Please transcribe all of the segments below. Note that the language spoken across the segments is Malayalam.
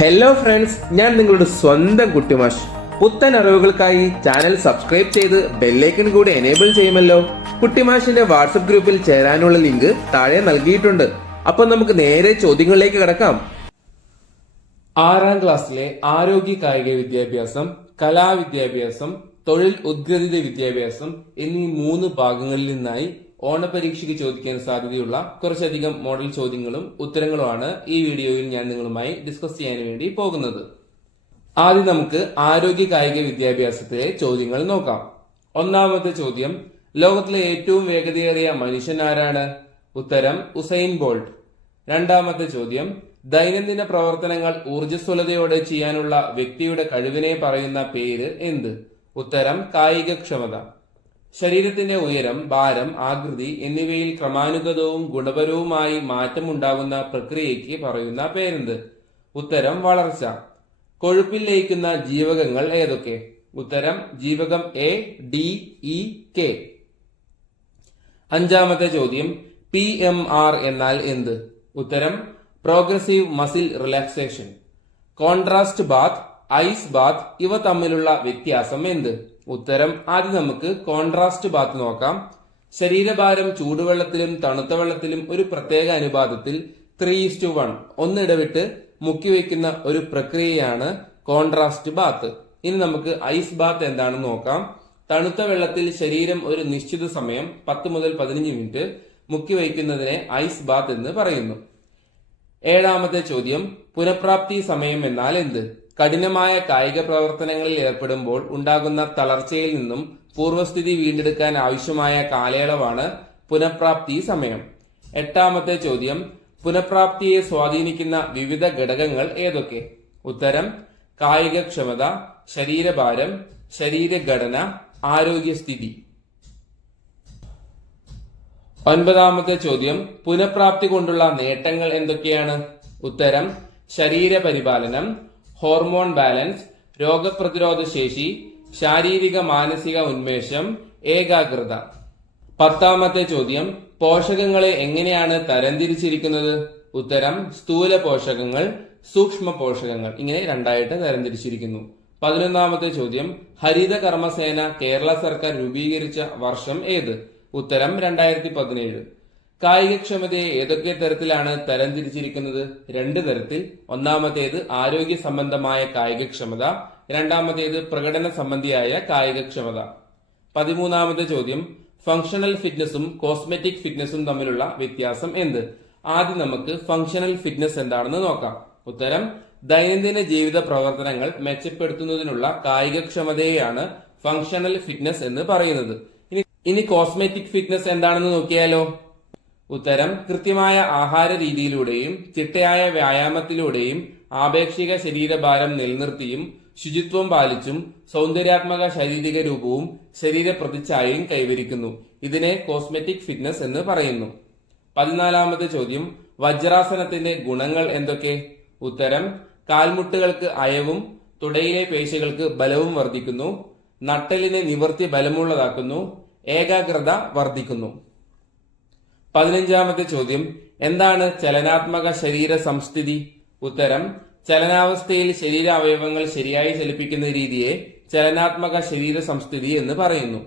ഹലോ ഫ്രണ്ട്സ്, ഞാൻ നിങ്ങളുടെ സ്വന്തം കുട്ടിമാഷ്. പുത്തൻ അറിവുകൾക്കായി ചാനൽ സബ്സ്ക്രൈബ് ചെയ്ത് ബെല്ലൈക്കൺ കൂടി എനേബിൾ ചെയ്യുമല്ലോ. കുട്ടിമാഷിന്റെ വാട്സപ്പ് ഗ്രൂപ്പിൽ ചേരാനുള്ള ലിങ്ക് താഴെ നൽകിയിട്ടുണ്ട്. അപ്പൊ നമുക്ക് നേരെ ചോദ്യങ്ങളിലേക്ക് കടക്കാം. 6ാം ക്ലാസ്സിലെ ആരോഗ്യ കായിക വിദ്യാഭ്യാസം, കലാവിദ്യാഭ്യാസം, തൊഴിൽ ഉദ്ഗ്രഥിത വിദ്യാഭ്യാസം എന്നീ 3 ഭാഗങ്ങളിൽ നിന്നായി ഓണപരീക്ഷയ്ക്ക് ചോദിക്കാൻ സാധ്യതയുള്ള കുറച്ചധികം മോഡൽ ചോദ്യങ്ങളും ഉത്തരങ്ങളുമാണ് ഈ വീഡിയോയിൽ ഞാൻ നിങ്ങളുമായി ഡിസ്കസ് ചെയ്യാൻ വേണ്ടി പോകുന്നത്. ആദ്യം നമുക്ക് ആരോഗ്യ കായിക വിദ്യാഭ്യാസത്തിലെ ചോദ്യങ്ങൾ നോക്കാം. ഒന്നാമത്തെ ചോദ്യം, ലോകത്തിലെ ഏറ്റവും വേഗതയേറിയ മനുഷ്യൻ ആരാണ്? ഉത്തരം ഉസൈൻ ബോൾട്ട്. രണ്ടാമത്തെ ചോദ്യം, ദൈനംദിന പ്രവർത്തനങ്ങൾ ഊർജ്ജസ്വലതയോടെ ചെയ്യാനുള്ള വ്യക്തിയുടെ കഴിവിനെ പറയുന്ന പേര് എന്ത്? ഉത്തരം കായികക്ഷമത. ശരീരത്തിന്റെ ഉയരം, ഭാരം, ആകൃതി എന്നിവയിൽ ക്രമാനുഗതവും ഗുണപരവുമായി മാറ്റമുണ്ടാകുന്ന പ്രക്രിയയ്ക്ക് പറയുന്ന പേരെന്ത്? ഉത്തരം വളർച്ച. കൊഴുപ്പിൽ ലയിക്കുന്ന ജീവകങ്ങൾ ഏതൊക്കെ? ഉത്തരം ജീവകം എ, ഡി, ഇ, കെ. അഞ്ചാമത്തെ ചോദ്യം, PMR എന്നാൽ എന്ത്? ഉത്തരം progressive muscle relaxation. Contrast bath, ice bath ഇവ തമ്മിലുള്ള വ്യത്യാസം എന്ത്? ഉത്തരം ആദ്യം നമുക്ക് കോൺട്രാസ്റ്റ് ബാത്ത് നോക്കാം. ശരീരഭാരം ചൂടുവെള്ളത്തിലും തണുത്ത വെള്ളത്തിലും ഒരു പ്രത്യേക അനുപാതത്തിൽ 3:1 ഒന്നിടവിട്ട് മുക്കിവെക്കുന്ന ഒരു പ്രക്രിയയാണ് കോൺട്രാസ്റ്റ് ബാത്ത്. ഇനി നമുക്ക് ഐസ് ബാത്ത് എന്താണെന്ന് നോക്കാം. തണുത്ത വെള്ളത്തിൽ ശരീരം ഒരു നിശ്ചിത സമയം 10 മുതൽ 15 മിനിറ്റ് മുക്കിവയ്ക്കുന്നതിനെ ഐസ് ബാത്ത് എന്ന് പറയുന്നു. ഏഴാമത്തെ ചോദ്യം, പുനഃപ്രാപ്തി സമയം എന്നാൽ എന്ത്? കഠിനമായ കായിക പ്രവർത്തനങ്ങളിൽ ഏർപ്പെടുമ്പോൾ ഉണ്ടാകുന്ന തളർച്ചയിൽ നിന്നും പൂർവ്വസ്ഥിതി വീണ്ടെടുക്കാൻ ആവശ്യമായ കാലയളവാണ് പുനഃപ്രാപ്തി സമയം. എട്ടാമത്തെ ചോദ്യം, പുനഃപ്രാപ്തിയെ സ്വാധീനിക്കുന്ന വിവിധ ഘടകങ്ങൾ ഏതൊക്കെ? ഉത്തരം കായികക്ഷമത, ശരീരഭാരം, ശരീരഘടന, ആരോഗ്യസ്ഥിതി. ഒൻപതാമത്തെ ചോദ്യം, പുനഃപ്രാപ്തി കൊണ്ടുള്ള നേട്ടങ്ങൾ എന്തൊക്കെയാണ്? ഉത്തരം ശരീരപരിപാലനം, ഹോർമോൺ ബാലൻസ്, രോഗപ്രതിരോധ ശേഷി, ശാരീരിക മാനസിക ഉന്മേഷം, ഏകാഗ്രത. പത്താമത്തെ ചോദ്യം, പോഷകങ്ങളെ എങ്ങനെയാണ് തരംതിരിച്ചിരിക്കുന്നത്? ഉത്തരം സ്ഥൂല പോഷകങ്ങൾ, സൂക്ഷ്മ പോഷകങ്ങൾ, ഇങ്ങനെ രണ്ടായിട്ട് തരംതിരിച്ചിരിക്കുന്നു. 11ാമത്തെ ചോദ്യം, ഹരിത കർമ്മസേന കേരള സർക്കാർ രൂപീകരിച്ച വർഷം ഏത്? ഉത്തരം 2017. കായികക്ഷമതയെ ഏതൊക്കെ തരത്തിലാണ് തരംതിരിച്ചിരിക്കുന്നത്? 2 തരത്തിൽ. ഒന്നാമത്തേത് ആരോഗ്യ സംബന്ധമായ കായികക്ഷമത, രണ്ടാമത്തേത് പ്രകടന സംബന്ധിയായ കായികക്ഷമത. 13ാമത്തെ ചോദ്യം, ഫങ്ഷണൽ ഫിറ്റ്നസും കോസ്മെറ്റിക് ഫിറ്റ്നസും തമ്മിലുള്ള വ്യത്യാസം എന്ത്? ആദ്യം നമുക്ക് ഫങ്ഷണൽ ഫിറ്റ്നസ് എന്താണെന്ന് നോക്കാം. ഉത്തരം ദൈനംദിന ജീവിത പ്രവർത്തനങ്ങൾ മെച്ചപ്പെടുത്തുന്നതിനുള്ള കായികക്ഷമതയെയാണ് ഫങ്ഷണൽ ഫിറ്റ്നസ് എന്ന് പറയുന്നത്. ഇനി കോസ്മെറ്റിക് ഫിറ്റ്നസ് എന്താണെന്ന് നോക്കിയാലോ? ഉത്തരം കൃത്യമായ ആഹാര രീതിയിലൂടെയും ചിട്ടയായ വ്യായാമത്തിലൂടെയും ആപേക്ഷിക ശരീരഭാരം നിലനിർത്തിയും ശുചിത്വം പാലിച്ചും സൗന്ദര്യാത്മക ശാരീരിക രൂപവും ശരീര പ്രതിച്ഛായയും കൈവരിക്കുന്നു. ഇതിനെ കോസ്മെറ്റിക് ഫിറ്റ്നസ് എന്ന് പറയുന്നു. 14ാമത്തെ ചോദ്യം, വജ്രാസനത്തിന്റെ ഗുണങ്ങൾ എന്തൊക്കെ? ഉത്തരം കാൽമുട്ടുകൾക്ക് അയവും തുടയിലെ പേശികൾക്ക് ബലവും വർദ്ധിക്കുന്നു, നട്ടലിനെ നിവർത്തി ബലമുള്ളതാക്കുന്നു, ഏകാഗ്രത വർദ്ധിക്കുന്നു. 15ാമത്തെ ചോദ്യം, എന്താണ് ചലനാത്മക ശരീര സംസ്ഥിതി? ഉത്തരം ചലനാവസ്ഥയിൽ ശരീരാവയവങ്ങൾ ശരിയായി ചലിപ്പിക്കുന്ന രീതിയെ ചലനാത്മക ശരീര സംസ്ഥിതി എന്ന് പറയുന്നു.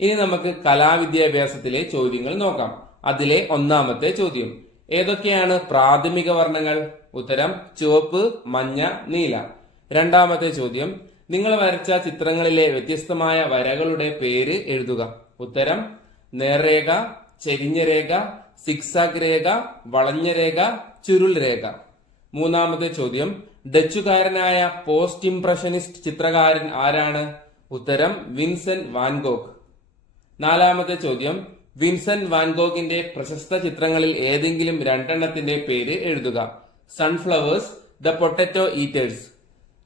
ഇനി നമുക്ക് കലാവിദ്യാഭ്യാസത്തിലെ ചോദ്യങ്ങൾ നോക്കാം. അതിലെ ഒന്നാമത്തെ ചോദ്യം, ഏതൊക്കെയാണ് പ്രാഥമിക വർണ്ണങ്ങൾ? ഉത്തരം ചുവപ്പ്, മഞ്ഞ, നീല. രണ്ടാമത്തെ ചോദ്യം, നിങ്ങൾ വരച്ച ചിത്രങ്ങളിലെ വ്യത്യസ്തമായ വരകളുടെ പേര് എഴുതുക. ഉത്തരം നേർരേഖ, ചെരിഞ്ഞ രേഖ, സിക്സാഗ് രേഖ, വളഞ്ഞ രേഖ, ചുരുൾ രേഖ. മൂന്നാമത്തെ ചോദ്യം, ഡച്ചുകാരനായ പോസ്റ്റ് ഇംപ്രഷനിസ്റ്റ് ചിത്രകാരൻ ആരാണ്? ഉത്തരം വിൻസെന്റ് വാൻഗോഗ്. നാലാമത്തെ ചോദ്യം, വിൻസെന്റ് വാൻഗോഗിന്റെ പ്രശസ്ത ചിത്രങ്ങളിൽ ഏതെങ്കിലും 2 പേര് എഴുതുക. Sunflowers, the potato eaters.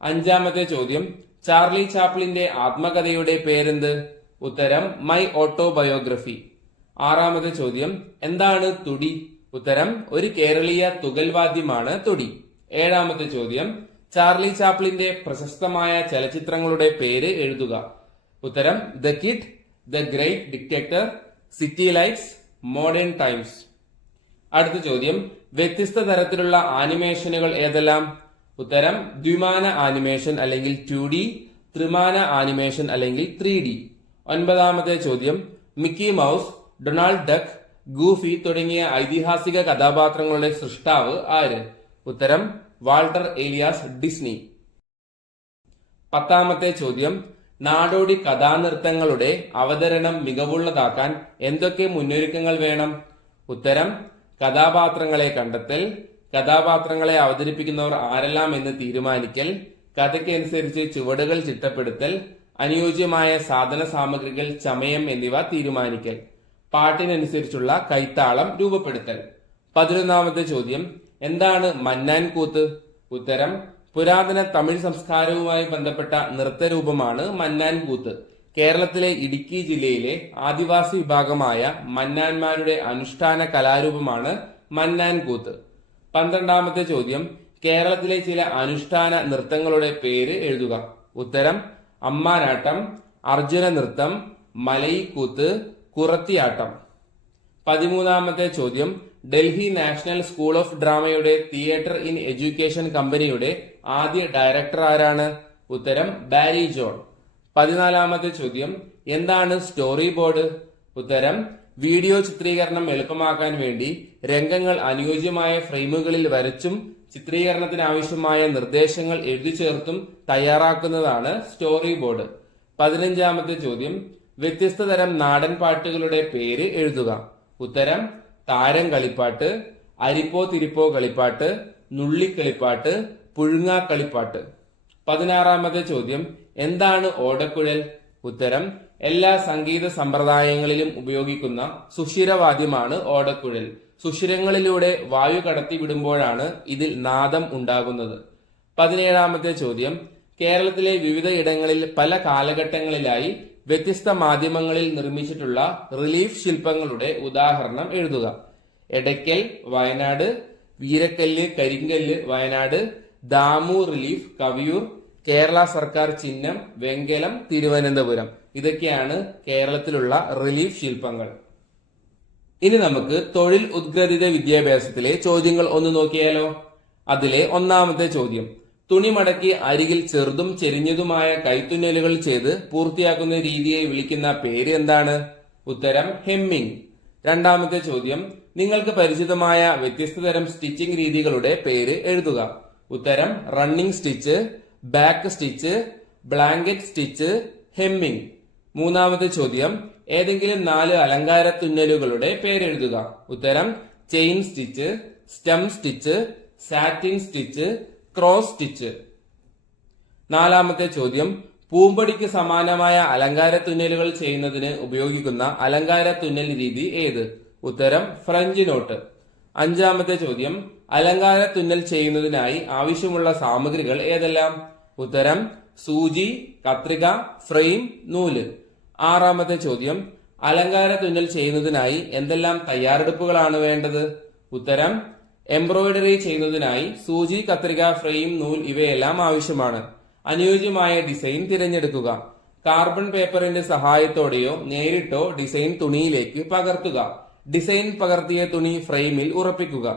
അഞ്ചാമത്തെ ചോദ്യം, ചാർലി ചാപ്ലിന്റെ ആത്മകഥയുടെ പേരെന്ത്? ഉത്തരം മൈ ഓട്ടോബയോഗ്രഫി. ആറാമത്തെ ചോദ്യം, എന്താണ് തുടി? ഉത്തരം ഒരു കേരളീയ തുകൽവാദ്യമാണ് തുടി. ഏഴാമത്തെ ചോദ്യം, ചാർലി ചാപ്ലിന്റെ പ്രശസ്തമായ ചലച്ചിത്രങ്ങളുടെ പേര് എഴുതുക. ഉത്തരം the kid, the great dictator, city lights, modern times. അടുത്ത ചോദ്യം, വ്യത്യസ്ത തരത്തിലുള്ള ആനിമേഷനുകൾ ഏതെല്ലാം? ഉത്തരം ദ്വിമാന ആനിമേഷൻ അല്ലെങ്കിൽ 2D, ത്രിമാന ആനിമേഷൻ അല്ലെങ്കിൽ 3D. 9ാമത്തെ ചോദ്യം, മിക്കി മൗസ്, ഡൊണാൾഡ് ഡക്ക്, ഗൂഫി തുടങ്ങിയ ഐതിഹാസിക കഥാപാത്രങ്ങളുടെ സൃഷ്ടാവ് ആര്? ഉത്തരം വാൾട്ടർ ഏലിയാസ് ഡിസ്നി. 10ാമത്തെ ചോദ്യം, നാടോടി കഥാനൃത്തങ്ങളുടെ അവതരണം മികവുള്ളതാക്കാൻ എന്തൊക്കെ മുന്നൊരുക്കങ്ങൾ വേണം? ഉത്തരം കഥാപാത്രങ്ങളെ കണ്ടെത്തൽ, കഥാപാത്രങ്ങളെ അവതരിപ്പിക്കുന്നവർ ആരെല്ലാം എന്ന് തീരുമാനിക്കൽ, കഥയ്ക്കനുസരിച്ച് ചുവടുകൾ ചിട്ടപ്പെടുത്തൽ, അനുയോജ്യമായ സാധന സാമഗ്രികൾ, ചമയം എന്നിവ തീരുമാനിക്കൽ, പാട്ടിനനുസരിച്ചുള്ള കൈത്താളം രൂപപ്പെടുത്തൽ. 11ാമത്തെ ചോദ്യം, എന്താണ് മന്നാൻ കൂത്ത്? ഉത്തരം പുരാതന തമിഴ് സംസ്കാരവുമായി ബന്ധപ്പെട്ട നൃത്തരൂപമാണ് മന്നാൻ കൂത്ത്. കേരളത്തിലെ ഇടുക്കി ജില്ലയിലെ ആദിവാസി വിഭാഗമായ മന്നാന്മാരുടെ അനുഷ്ഠാന കലാരൂപമാണ് മന്നാൻ കൂത്ത്. 12ാമത്തെ ചോദ്യം, കേരളത്തിലെ ചില അനുഷ്ഠാന നൃത്തങ്ങളുടെ പേര് എഴുതുക. ഉത്തരം അമ്മാനാട്ടം, അർജുന നൃത്തം, മലയിക്കൂത്ത്, കുറത്തിയാട്ടം. 13ാമത്തെ ചോദ്യം, ഡൽഹി നാഷണൽ സ്കൂൾ ഓഫ് ഡ്രാമയുടെ തിയേറ്റർ ഇൻ എഡ്യൂക്കേഷൻ കമ്പനിയുടെ ആദ്യ ഡയറക്ടർ ആരാണ്? ഉത്തരം ബാരി ജോൺ. 14ാമത്തെ ചോദ്യം, എന്താണ് സ്റ്റോറി ബോർഡ്? ഉത്തരം വീഡിയോ ചിത്രീകരണം എളുപ്പമാക്കാൻ വേണ്ടി രംഗങ്ങൾ അനുയോജ്യമായ ഫ്രെയിമുകളിൽ വരച്ചും ചിത്രീകരണത്തിന് ആവശ്യമായ നിർദ്ദേശങ്ങൾ എഴുതി ചേർത്തും തയ്യാറാക്കുന്നതാണ് സ്റ്റോറി ബോർഡ്. 15ാമത്തെ ചോദ്യം, വ്യത്യസ്ത തരം നാടൻ പാട്ടുകളുടെ പേര് എഴുതുക. ഉത്തരം താരം കളിപ്പാട്ട്, അരിപ്പോ തിരിപ്പോ കളിപ്പാട്ട്, നുള്ളിക്കളിപ്പാട്ട്, പുഴുങ്ങാ കളിപ്പാട്ട്. 16ാമത്തെ ചോദ്യം, എന്താണ് ഓടക്കുഴൽ? ഉത്തരം എല്ലാ സംഗീത സമ്പ്രദായങ്ങളിലും ഉപയോഗിക്കുന്ന സുഷിരവാദ്യമാണ് ഓടക്കുഴൽ. സുഷിരങ്ങളിലൂടെ വായു കടത്തിവിടുമ്പോഴാണ് ഇതിൽ നാദം ഉണ്ടാകുന്നത്. 17ാമത്തെ ചോദ്യം, കേരളത്തിലെ വിവിധ ഇടങ്ങളിൽ പല കാലഘട്ടങ്ങളിലായി വ്യത്യസ്ത മാധ്യമങ്ങളിൽ നിർമ്മിച്ചിട്ടുള്ള റിലീഫ് ശില്പങ്ങളുടെ ഉദാഹരണം എഴുതുക. എടയ്ക്കൽ വയനാട്, വീരക്കല്ല് കരിങ്കല്ല് വയനാട്, ദാമു റിലീഫ് കവിയൂർ, കേരള സർക്കാർ ചിഹ്നം വെങ്കലം തിരുവനന്തപുരം. ഇതൊക്കെയാണ് കേരളത്തിലുള്ള റിലീഫ് ശില്പങ്ങൾ. ഇനി നമുക്ക് തൊഴിൽ ഉദ്ഗ്രഥിത വിദ്യാഭ്യാസത്തിലെ ചോദ്യങ്ങൾ ഒന്ന് നോക്കിയാലോ. അതിലെ 1ാമത്തെ ചോദ്യം, തുണി മടക്കി അരികിൽ ചെറുതും ചെരിഞ്ഞതുമായ കൈത്തുന്നലുകൾ ചെയ്ത് പൂർത്തിയാക്കുന്ന രീതിയെ വിളിക്കുന്ന പേര് എന്താണ്? ഉത്തരം ഹെമ്മിങ്. 2ാമത്തെ ചോദ്യം, നിങ്ങൾക്ക് പരിചിതമായ വ്യത്യസ്ത തരം സ്റ്റിച്ചിങ് രീതികളുടെ പേര് എഴുതുക. ഉത്തരം running stitch, back stitch, blanket stitch, hemming. 3ാമത്തെ ചോദ്യം, ഏതെങ്കിലും 4 അലങ്കാര തുന്നലുകളുടെ പേരെഴുതുക. ഉത്തരം chain stitch, stem stitch, satin stitch, cross stitch. 4ാമത്തെ ചോദ്യം, പൂമ്പടിക്ക് സമാനമായ അലങ്കാര തുന്നലുകൾ ചെയ്യുന്നതിന് ഉപയോഗിക്കുന്ന അലങ്കാര തുന്നൽ രീതി ഏത്? ഉത്തരം ഫ്രഞ്ച് നോട്ട്. 5ാമത്തെ ചോദ്യം, അലങ്കാര തുന്നൽ ചെയ്യുന്നതിനായി ആവശ്യമുള്ള സാമഗ്രികൾ ഏതെല്ലാം? ഉത്തരം സൂചി, കത്രിക, ഫ്രെയിം, നൂല്. 6ാമത്തെ ചോദ്യം, അലങ്കാര തുന്നൽ ചെയ്യുന്നതിനായി എന്തെല്ലാം തയ്യാറെടുപ്പുകളാണ് വേണ്ടത്? ഉത്തരം എംബ്രോയിഡറി ചെയ്യുന്നതിനായി സൂചി, കത്രിക, ഫ്രെയിം, നൂൽ ഇവയെല്ലാം ആവശ്യമാണ്. അനുയോജ്യമായ ഡിസൈൻ തിരഞ്ഞെടുക്കുക. കാർബൺ പേപ്പറിന്റെ സഹായത്തോടെയോ നേരിട്ടോ ഡിസൈൻ തുണിയിലേക്ക് പകർത്തുക. ഡിസൈൻ പകർത്തിയ തുണി ഫ്രെയിമിൽ ഉറപ്പിക്കുക.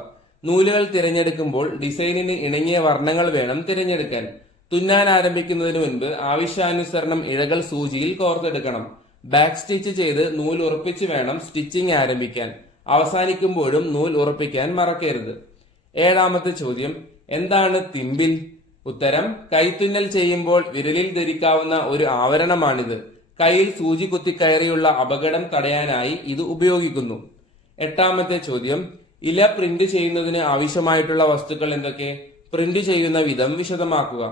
നൂലുകൾ തിരഞ്ഞെടുക്കുമ്പോൾ ഡിസൈനിന് ഇണങ്ങിയ വർണ്ണങ്ങൾ വേണം തിരഞ്ഞെടുക്കാൻ. തുന്നാൻ ആരംഭിക്കുന്നതിന് മുൻപ് ആവശ്യാനുസരണം ഇഴകൾ സൂചിയിൽ കോർത്തെടുക്കണം. ബാക്ക് സ്റ്റിച്ച് ചെയ്ത് നൂൽ ഉറപ്പിച്ച് വേണം സ്റ്റിച്ചിങ് ആരംഭിക്കാൻ. അവസാനിക്കുമ്പോഴും നൂൽ ഉറപ്പിക്കാൻ മറക്കരുത്. 7ാമത്തെ ചോദ്യം, എന്താണ് തിമ്പിൽ? ഉത്തരം കൈത്തുന്നൽ ചെയ്യുമ്പോൾ വിരലിൽ ധരിക്കാവുന്ന ഒരു ആവരണമാണിത്. കയ്യിൽ സൂചി കുത്തിക്കയറിയുള്ള അപകടം തടയാനായി ഇത് ഉപയോഗിക്കുന്നു. 8ാമത്തെ ചോദ്യം, ഇല പ്രിന്റ് ചെയ്യുന്നതിന് ആവശ്യമായിട്ടുള്ള വസ്തുക്കൾ എന്തൊക്കെ? പ്രിന്റ് ചെയ്യുന്ന വിധം വിശദമാക്കുക.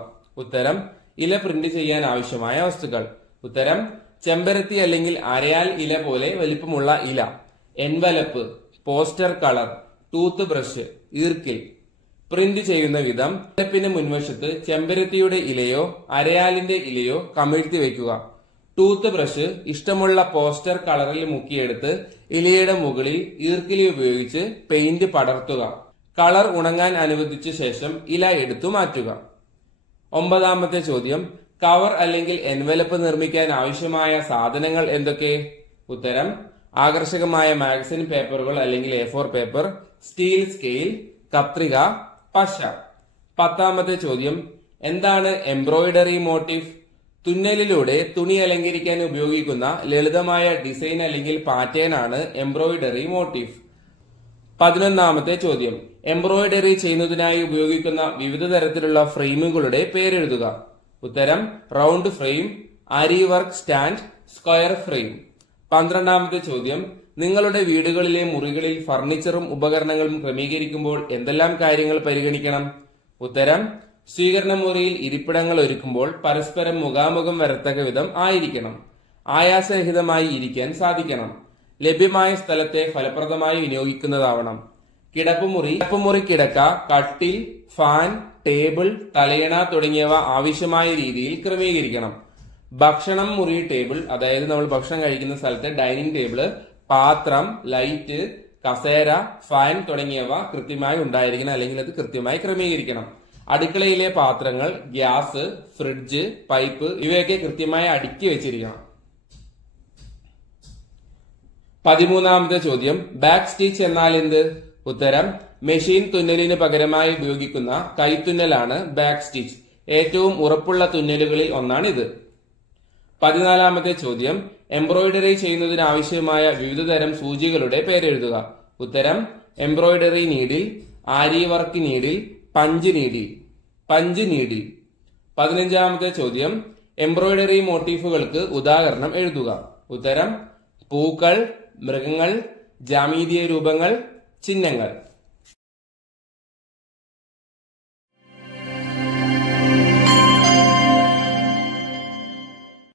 ഉത്തരം ഇല പ്രിന്റ് ചെയ്യാൻ ആവശ്യമായ വസ്തുക്കൾ. ഉത്തരം ചെമ്പരത്തി അല്ലെങ്കിൽ അരയാൽ ഇല പോലെ വലിപ്പമുള്ള ഇല, envelope, poster colour, tooth brush, ഈർക്കിൽ. പ്രിന്റ് ചെയ്യുന്ന വിധം, എൻവലപ്പിന് മുൻവശത്ത് ചെമ്പരത്തിയുടെ ഇലയോ അരയാലിന്റെ ഇലയോ കമിഴ്ത്തി വയ്ക്കുക. ടൂത്ത് ബ്രഷ് ഇഷ്ടമുള്ള പോസ്റ്റർ കളറിൽ മുക്കിയെടുത്ത് ഇലയുടെ മുകളിൽ ഈർക്കിലി ഉപയോഗിച്ച് പെയിന്റ് പടർത്തുക. കളർ ഉണങ്ങാൻ അനുവദിച്ച ശേഷം ഇല എടുത്തു മാറ്റുക. 9ാമത്തെ ചോദ്യം, കവർ അല്ലെങ്കിൽ എൻവലപ്പ് നിർമ്മിക്കാൻ ആവശ്യമായ സാധനങ്ങൾ എന്തൊക്കെ? ഉത്തരം ആകർഷകമായ മാഗസിൻ പേപ്പറുകൾ അല്ലെങ്കിൽ A4 പേപ്പർ, സ്റ്റീൽ സ്കെയിൽ, കത്രിക, പശ. 10ാമത്തെ ചോദ്യം, എന്താണ് എംബ്രോയിഡറി മോട്ടീഫ്? തുന്നലിലൂടെ തുണി അലങ്കരിക്കാൻ ഉപയോഗിക്കുന്ന ലളിതമായ ഡിസൈൻ അല്ലെങ്കിൽ പാറ്റേൺ ആണ് എംബ്രോയിഡറി മോട്ടീഫ്. 11ാമത്തെ ചോദ്യം, എംബ്രോയിഡറി ചെയ്യുന്നതിനായി ഉപയോഗിക്കുന്ന വിവിധ തരത്തിലുള്ള ഫ്രെയിമുകളുടെ പേരെഴുതുക. ഉത്തരം റൗണ്ട് ഫ്രെയിം, ആരി വർക്ക് സ്റ്റാൻഡ്, സ്ക്വയർ ഫ്രെയിം. 12ാമത്തെ ചോദ്യം, നിങ്ങളുടെ വീടുകളിലെ മുറികളിൽ ഫർണിച്ചറും ഉപകരണങ്ങളും ക്രമീകരിക്കുമ്പോൾ എന്തെല്ലാം കാര്യങ്ങൾ പരിഗണിക്കണം? ഉത്തരം സ്വീകരണ മുറിയിൽ ഇരിപ്പിടങ്ങൾ ഒരുക്കുമ്പോൾ പരസ്പരം മുഖാമുഖം വരത്തക്ക വിധം ആയിരിക്കണം. ആയാസരഹിതമായി ഇരിക്കാൻ സാധിക്കണം. ലഭ്യമായ സ്ഥലത്തെ ഫലപ്രദമായി വിനിയോഗിക്കുന്നതാവണം. കിടപ്പുമുറി കിടക്ക, കട്ടിൽ, ഫാൻ, ടേബിൾ, തലയണ തുടങ്ങിയവ ആവശ്യമായ രീതിയിൽ ക്രമീകരിക്കണം. ഭക്ഷണം മുറി ടേബിൾ, അതായത് നമ്മൾ ഭക്ഷണം കഴിക്കുന്ന സ്ഥലത്തെ ഡൈനിങ് ടേബിള്, പാത്രം, ലൈറ്റ്, കസേര, ഫാൻ തുടങ്ങിയവ കൃത്യമായി ഉണ്ടായിരിക്കണം, അല്ലെങ്കിൽ അത് കൃത്യമായി ക്രമീകരിക്കണം. അടുക്കളയിലെ പാത്രങ്ങൾ, ഗ്യാസ്, ഫ്രിഡ്ജ്, പൈപ്പ് ഇവയൊക്കെ കൃത്യമായി അടുക്കി വെച്ചിരിക്കണം. 13ാമത്തെ ചോദ്യം, ബാക്ക് സ്റ്റിച്ച് എന്നാൽ എന്ത്? ഉത്തരം മെഷീൻ തുന്നലിന് പകരമായി ഉപയോഗിക്കുന്ന കൈത്തുന്നലാണ് ബാക്ക് സ്റ്റിച്ച്. ഏറ്റവും ഉറപ്പുള്ള തുന്നലുകളിൽ ഒന്നാണിത്. 14ാമത്തെ ചോദ്യം, എംബ്രോയിഡറി ചെയ്യുന്നതിന് ആവശ്യമായ വിവിധതരം സൂചികളുടെ പേരെഴുതുക. ഉത്തരം എംബ്രോയിഡറി നീഡിൽ, ആരി വർക്ക് നീഡിൽ, പഞ്ച് നീഡിൽ. 15ാമത്തെ ചോദ്യം, എംബ്രോയിഡറി മോട്ടീഫുകൾക്ക് ഉദാഹരണം എഴുതുക. ഉത്തരം പൂക്കൾ, മൃഗങ്ങൾ, ജാമീതീയ രൂപങ്ങൾ, ചിഹ്നങ്ങൾ.